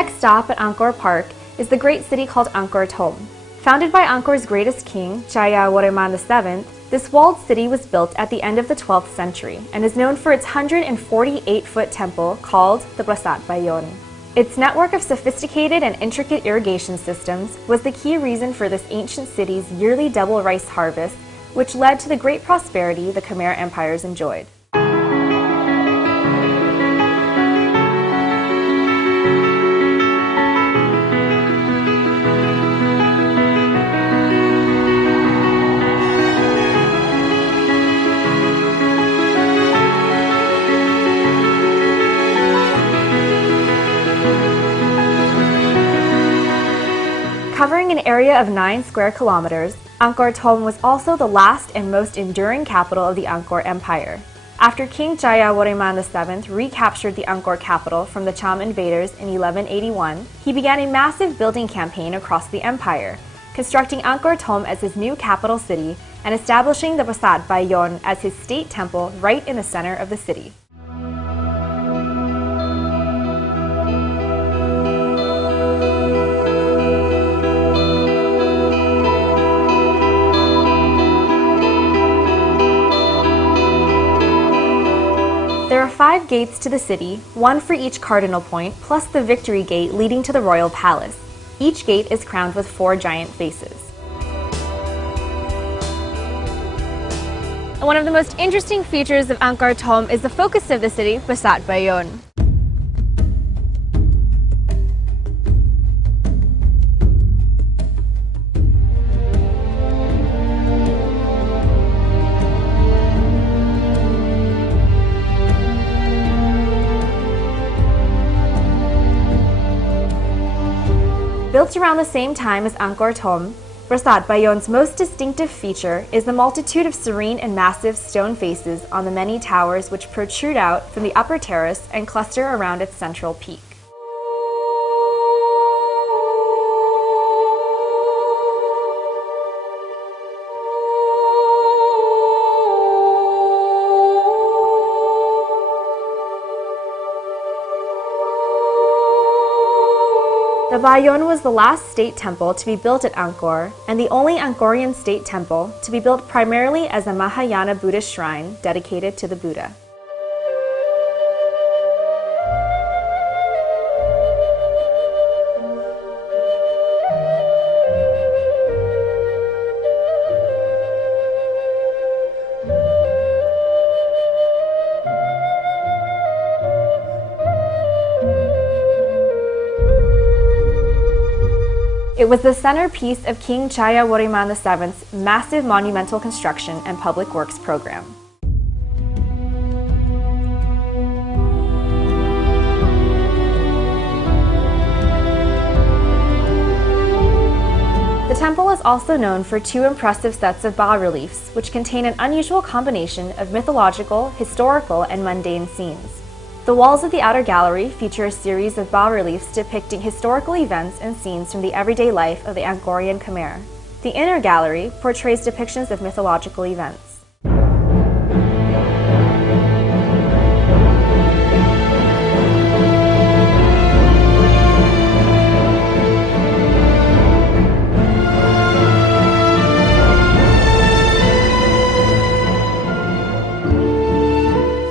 next stop at Angkor Park is the great city called Angkor Thom. Founded by Angkor's greatest king, Jayawarman VII, this walled city was built at the end of the 12th century and is known for its 148-foot temple called the Prasat Bayon. Its network of sophisticated and intricate irrigation systems was the key reason for this ancient city's yearly double rice harvest, which led to the great prosperity the Khmer empires enjoyed. Covering an area of 9 square kilometers, Angkor Thom was also the last and most enduring capital of the Angkor Empire. After King Jayawarman VII recaptured the Angkor capital from the Cham invaders in 1181, he began a massive building campaign across the empire, constructing Angkor Thom as his new capital city and establishing the Prasat Bayon as his state temple right in the center of the city. There are 5 gates to the city, 1 for each cardinal point, plus the Victory Gate leading to the royal palace. Each gate is crowned with 4 giant faces. And one of the most interesting features of Angkor Thom is the focus of the city, Prasat Bayon. Built around the same time as Angkor Thom, Prasat Bayon's most distinctive feature is the multitude of serene and massive stone faces on the many towers which protrude out from the upper terrace and cluster around its central peak. The Bayon was the last state temple to be built at Angkor, and the only Angkorian state temple to be built primarily as a Mahayana Buddhist shrine dedicated to the Buddha. It was the centerpiece of King Jayawarman VII's massive monumental construction and public works program. The temple is also known for 2 impressive sets of bas-reliefs, which contain an unusual combination of mythological, historical, and mundane scenes. The walls of the outer gallery feature a series of bas-reliefs depicting historical events and scenes from the everyday life of the Angkorian Khmer. The inner gallery portrays depictions of mythological events.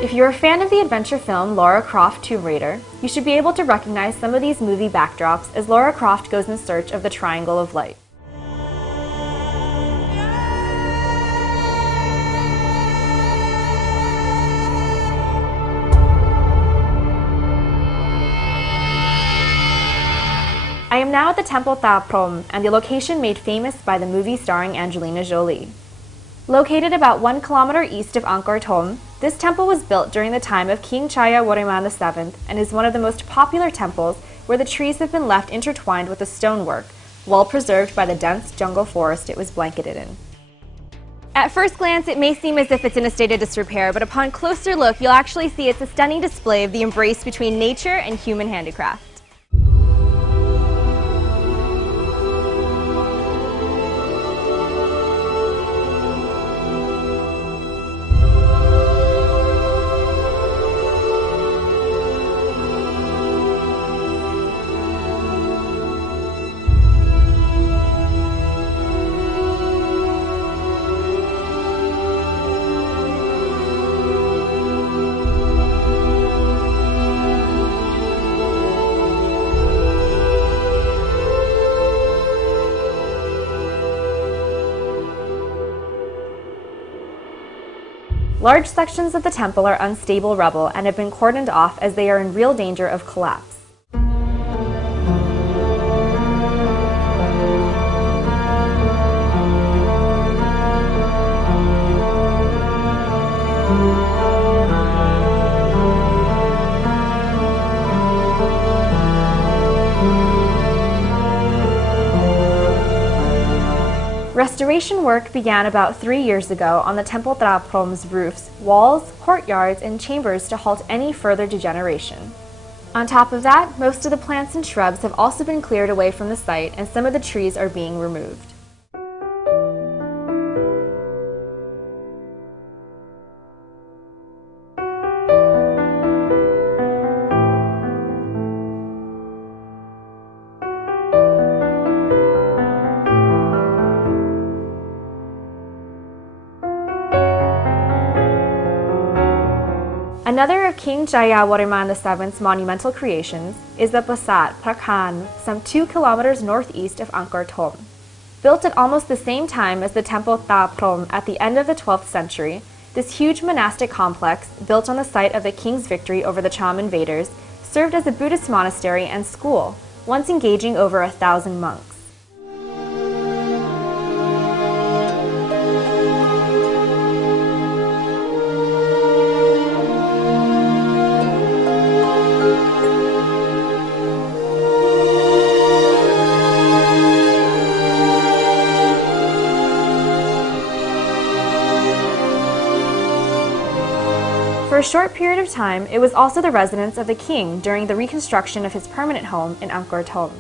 If you're a fan of the adventure film Lara Croft Tomb Raider, you should be able to recognize some of these movie backdrops as Lara Croft goes in search of the Triangle of Light. I am now at the Temple Ta Prohm and the location made famous by the movie starring Angelina Jolie. Located about 1 kilometer east of Angkor Thom, this temple was built during the time of King Jayawarman VII and is one of the most popular temples where the trees have been left intertwined with the stonework, well preserved by the dense jungle forest it was blanketed in. At first glance, it may seem as if it's in a state of disrepair, but upon closer look, you'll actually see it's a stunning display of the embrace between nature and human handicraft. Large sections of the temple are unstable rubble and have been cordoned off as they are in real danger of collapse. Restoration work began about 3 years ago on the Temple Traprom's roofs, walls, courtyards, and chambers to halt any further degeneration. On top of that, most of the plants and shrubs have also been cleared away from the site, and some of the trees are being removed. Another of King Jayawarman VII's monumental creations is the Prasat Part1, some 2 kilometers northeast of Angkor Thom. Built at almost the same time as the Temple Taprom at the end of the 12th century, this huge monastic complex, built on the site of the king's victory over the Cham invaders, served as a Buddhist monastery and school, once engaging over 1,000 monks. For a short period of time, it was also the residence of the king during the reconstruction of his permanent home in Angkor Thom.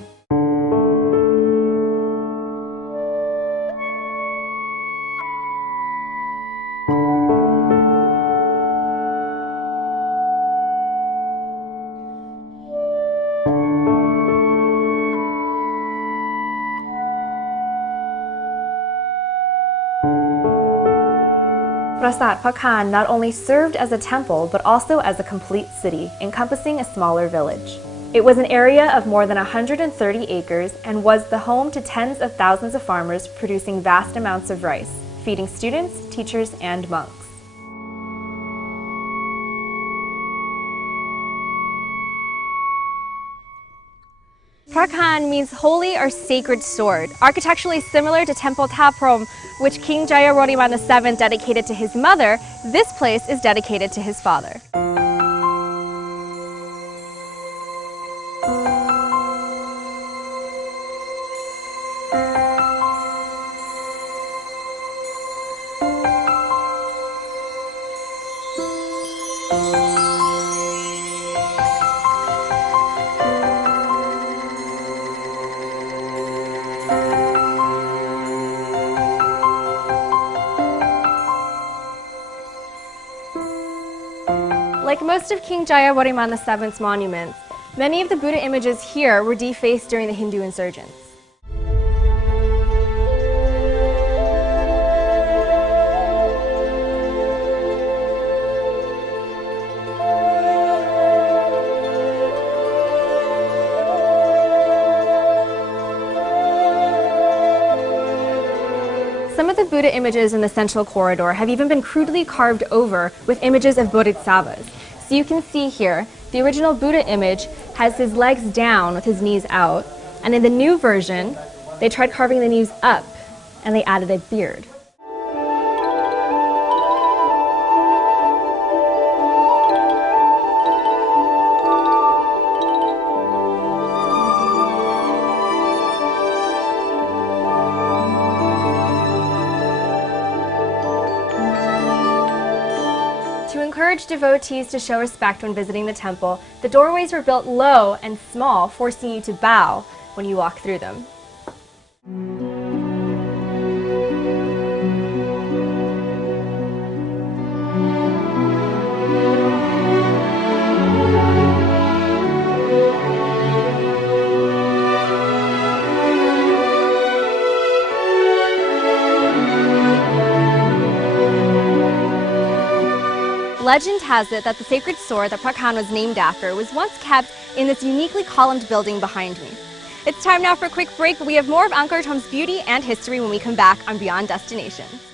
Prasat Part1 not only served as a temple, but also as a complete city, encompassing a smaller village. It was an area of more than 130 acres and was the home to tens of thousands of farmers producing vast amounts of rice, feeding students, teachers, and monks. Part1 means holy or sacred sword, architecturally similar to Temple Taprom, which King Jayawarman VII dedicated to his mother. This place is dedicated to his father. Like most of King Jayawarman VII's monuments, many of the Buddha images here were defaced during the Hindu insurgents. Some of the Buddha images in the central corridor have even been crudely carved over with images of bodhisattvas. So you can see here, the original Buddha image has his legs down with his knees out, and in the new version, they tried carving the knees up, and they added a beard. To encourage devotees to show respect when visiting the temple, the doorways were built low and small, forcing you to bow when you walk through them. Legend has it that the sacred sword that Part1 was named after was once kept in this uniquely columned building behind me. It's time now for a quick break, but we have more of Angkor Thom's beauty and history when we come back on Beyond Destinations.